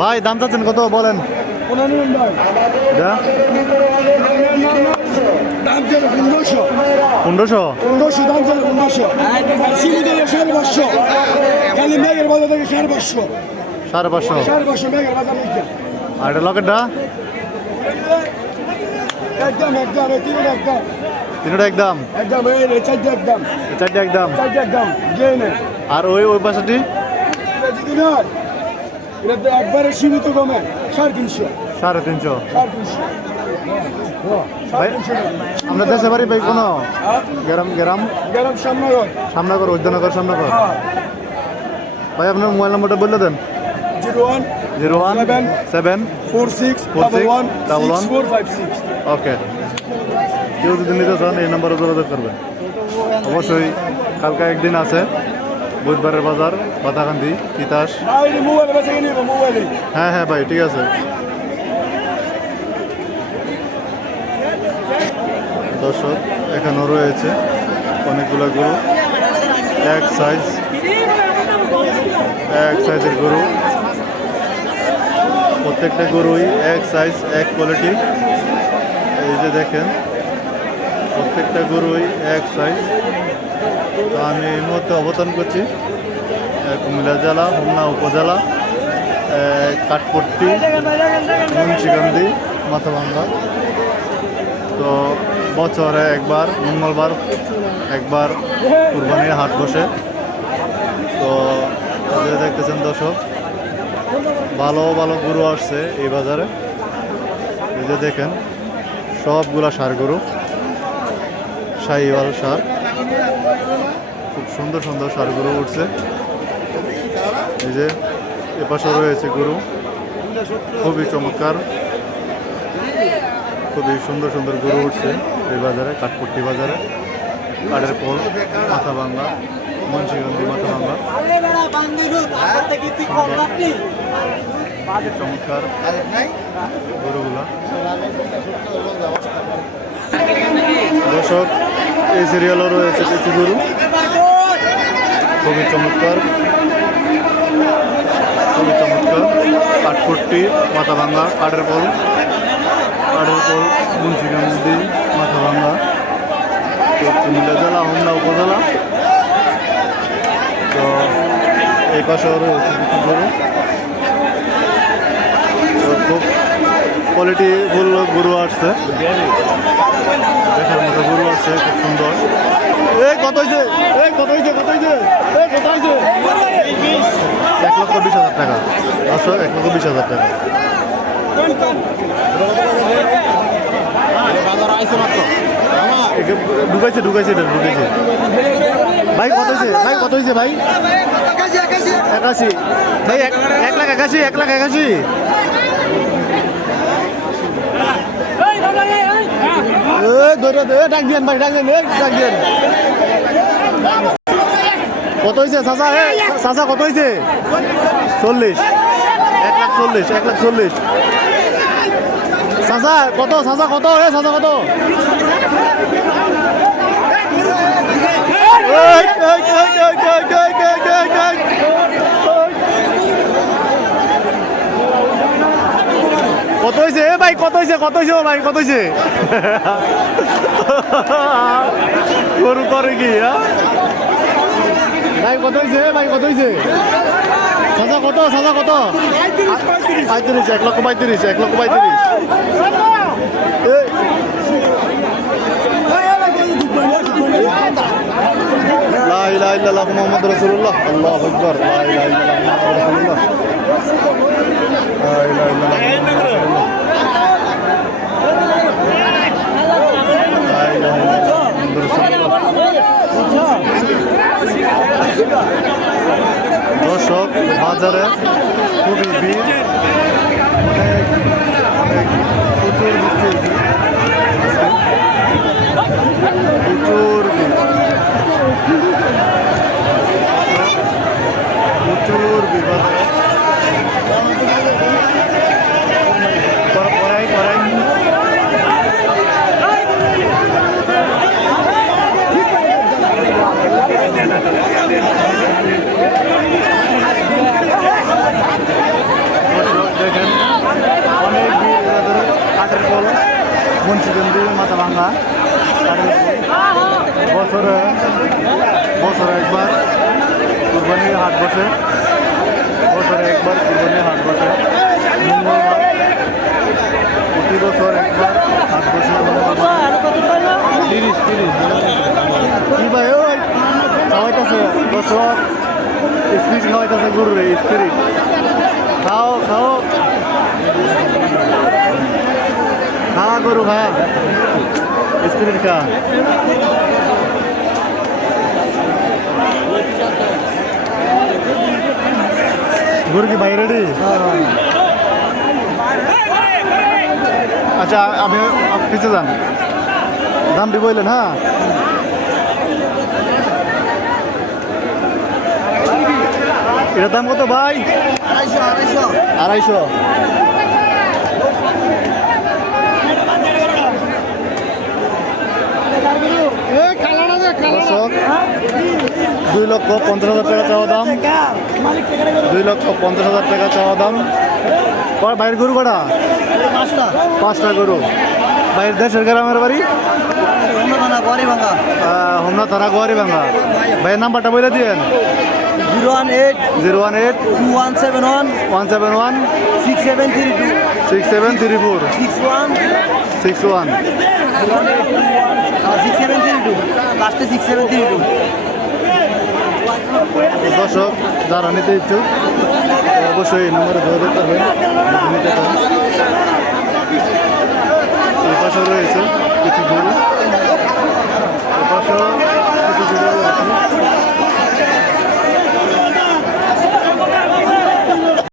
ভাই দাম চাচ্ছেন কত বলেন? 1500 550 আর এটা লকেটটা তিনটা একদম চারটে একদম আর ওই ওই পাশাটি একবারে সীমিত কমে 350 আমরা দেশে বাড়ি ভাই কোনো গ্রাম সামনাগর উদ্যানগর সামনাগর ভাই আপনার মোবাইল নম্বরটা বললে দেন 011746116456 ওকে কেউ যদি নিতে চান এই নাম্বারে যোগাযোগ করবেন অবশ্যই কালকে একদিন আছে বুধবারের বাজার বাতাকান্দি তিতাস হ্যাঁ হ্যাঁ ভাই ঠিক আছে দর্শক এখানেও রয়েছে অনেকগুলো গরু এক সাইজের গরু প্রত্যেকটা গরুই এক সাইজ এক কোয়ালিটি এই যে দেখেন প্রত্যেকটা গরুই এক সাইজ তো আমি এই মুহূর্তে অবস্থান করছি কুমিল্লা জেলা হোমনা উপজেলা কাঠপট্টি মুন্সিগঞ্জি মাথাভাঙ্গা তো বছরে একবার মঙ্গলবার একবার কুরবানির হাট বসে তো দেখতেছেন দর্শক ভালো ভালো গরু আসছে এই বাজারে এই যে দেখেন সবগুলা ষাঁড় গরু শাহিওয়াল ষাঁড় খুব সুন্দর সুন্দর ষাঁড় গরু উঠছে এই যে এপাশে রয়েছে গরু খুবই চমৎকার খুবই সুন্দর সুন্দর গরু উঠছে এই বাজারে কাঠপট্টি বাজারে কাঠের পোল মাথাভাঙ্গা মুন্সিগঞ্জি মাথাভাঙ্গা চমৎকার গরুগুলা দর্শক এই সিরিয়ালও রয়েছে কিছু গরু খুবই চমৎকার কাঠপট্টি মাথাভাঙ্গা কাঠের পোল মুন্সিগঞ্জি মাথাভাঙ্গা কুমিল্লা জেলা হোমনা উপজেলা তো এই পাশেও রয়েছে কিছু গরু তো খুব কোয়ালিটি ফুল গরু আসছে দেখার মতো গরু আসছে খুব সুন্দর কত হয়েছে 1,20,000 টাকা 1,20,000 টাকা ঢুকাইছে ভাই কত হয়েছে ভাই 81 ভাই 1,81,000 ডাক দিয়েন কত হয়েছে চাচা কত হয়েছে 40 1,40,000 চাচা কত কত হয়েছে ভাই কত হয়েছে গরু করে কি ভাই কত হয়েছে চাচা কত 35 1,35,000 লা ইলাহা ইল্লাল্লাহ মুহাম্মাদুর রাসূলুল্লাহ আল্লাহু আকবার লা ইলাহা ইল্লাল্লাহ মুহাম্মাদুর রাসূলুল্লাহ লা ইলাহা ইল্লাল্লাহ লা ইলাহা ইল্লাল্লাহ মুহাম্মাদুর রাসূলুল্লাহ দর্শক বাজারে খুবই ভিড় প্রচুর বিপদ করাই বসে, বছরে একবার কুরবানি হাট বসে মঙ্গলবার, প্রতি বছর একবার হাট বসে মঙ্গলবার। 30 কি ভাই ওই খাওয়াইতেছে দর্শক, স্পিড খাওয়াইতেছে গরু রে, স্পিড খাও খাও খা গরু খা, স্পিড খা। গরু কি বাইরে রেডি? আচ্ছা আপনি পিছিয়ে যান, দাম দিব বললেন। হ্যাঁ এটার দাম কত ভাই? 250। দর্শক 2,50,000 টাকা চাওয়া দাম, 2,50,000 টাকা চাওয়া দাম। বাইরের গরু কটা? 5টা গরু। বাইরের দেশের গ্রামের বাড়ি হোমনা থানা গোয়ারি ভাঙ্গা। ভাইয়ের নাম্বারটা বলে দিয়েন। 018 018 2171 171 6732 6734 61 6732 লাস্টে 6732। দর্শক যারা নিতে ইচ্ছুক অবশ্যই এই নম্বরে যোগাযোগ করবেন যদি নিতে চান। এই পাশে রয়েছে কিছু গরু, এ পাশেও কিছু গরু রয়েছে।